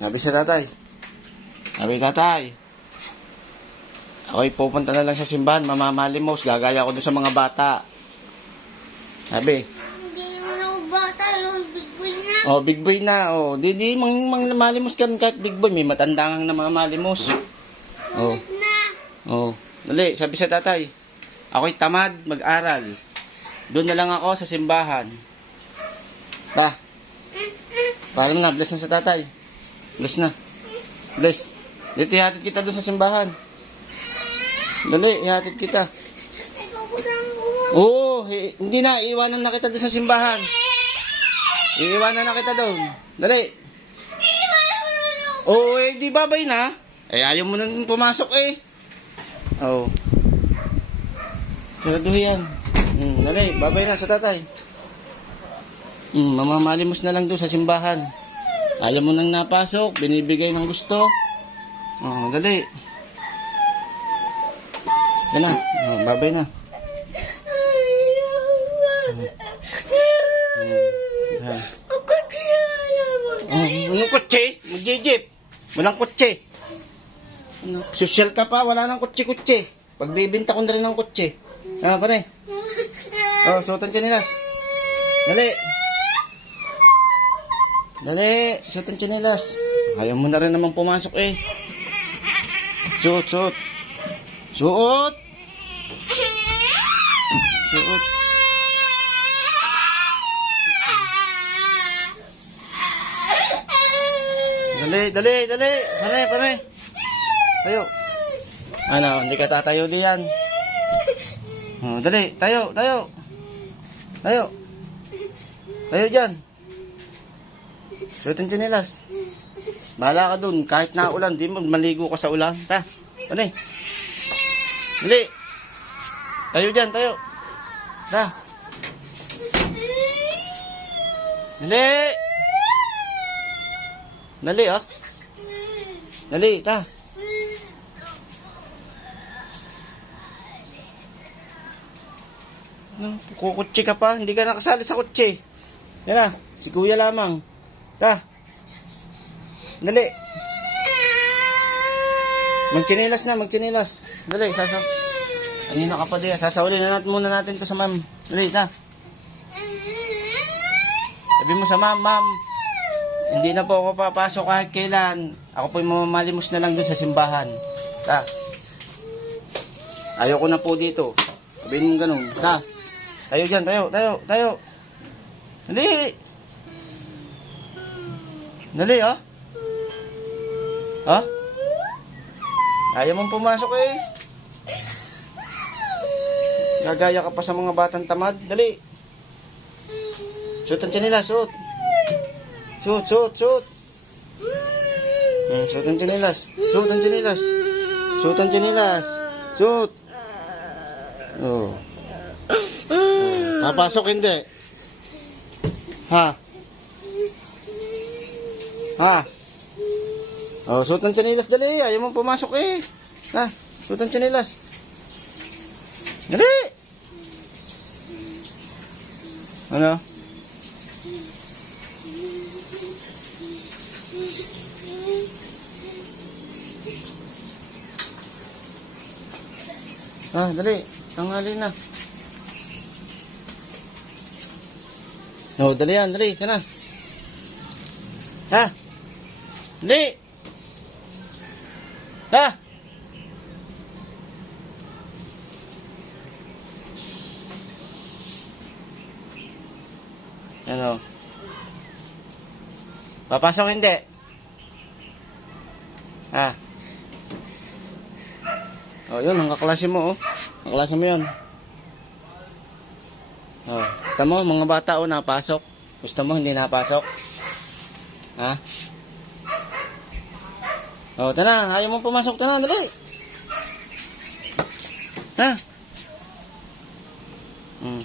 Sabi sa tatay. Sabi tatay. Ako'y pupunta na lang sa simbahan, mamamalimos, gagaya ko doon sa mga bata. Sabi. Hindi mo na ako bata, yung big boy na. Oh, big boy na. Oh, di malimos ka kahit big boy, may matanda kang namamalimos. Oh. Na. Oh, dali, sabi sa tatay. Ako'y tamad mag-aral. Doon na lang ako sa simbahan. Ta. Paalam na, bless na sa tatay. Bless na. Bless. Dito ihatid kita doon sa simbahan. Dali, ihatid kita. Ikaw ko lang buwan. Oo, hindi na, iiwanan na kita doon sa simbahan. Iiwanan na kita doon. Dali. Iiwanan mo naman ako. Oo, di babay na. Ayaw mo na pumasok Oo. Sarado yan. Dali, babay na sa tatay. Mamamalimos na lang doon sa simbahan. Ayaw mo nang napasok, binibigay ng gusto. Dali. Yan na. Babay na. Ako kaya Anong kutsi? Mag-jeep. Walang kutsi. Social ka pa, wala nang kutsi-kutsi. Pagbibinta ko na rin ng kutsi. Pare. Suotan chinelas. Dali. Dali, suotan chinelas. Ayaw mo na rin naman pumasok Suot. Suot. Suot. Dali. Pare. Tayo. Ano, hindi ka tatayo diyan. Dali, tayo. Tayo dyan. Suotin chinelas. Bahala ka dun. Kahit na ulan, di mo maligo ka sa ulan. Dali. Tayo dyan. Dali. Dali, Dali, Kukutsi ka pa, hindi ka nakasali sa kutsi. Yan na, si kuya lamang. Dali. Magchinelas. Dali, kanina ka pa diyan. Sasaulin na muna natin to sa ma'am. Dali, Sabi mo sa ma'am, hindi na po ako papasok kahit kailan. Ako po'y mamamalimos na lang dun sa simbahan. Ayoko na po dito. Sabihin mo ganun. Tayo dyan, tayo. Dali. Dali, Ayaw mong pumasok Gagaya ka pa sa mga batang tamad. Dali. Suot ang chinelas, suot. Suot. Suot ang chinelas. Papasok hindi. Suot ang chinelas, dali. Ayaw mong pumasok suot ang chinelas. Dali. Ano? Dali. Tanghali na. Dali yan. Dali. Kana. Dali. Ano? Papasok hindi? Yun, ang kaklase mo, Ang kaklase mo yun. Gusto mo, mga bata, napasok. Gusto mo, hindi napasok? Tana, ayaw mo pumasok, tana, dali.